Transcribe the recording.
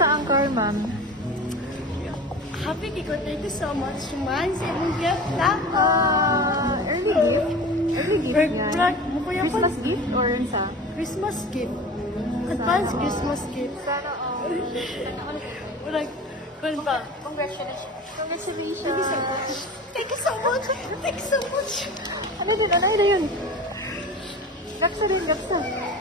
Kumusta ang car, ma'am? Happy Kiko, thank you so much man sa imong gift na. Early gift? Early gift yan. Christmas gift or yun sa? Christmas gift. Advance Christmas gift. Sana all. Walang, walang ba? Congratulations. Congratulations. Thank you so much. Thank you so much. Thank you so much. Ano din? Ano yun? Gaksa rin, gaksa. Oh.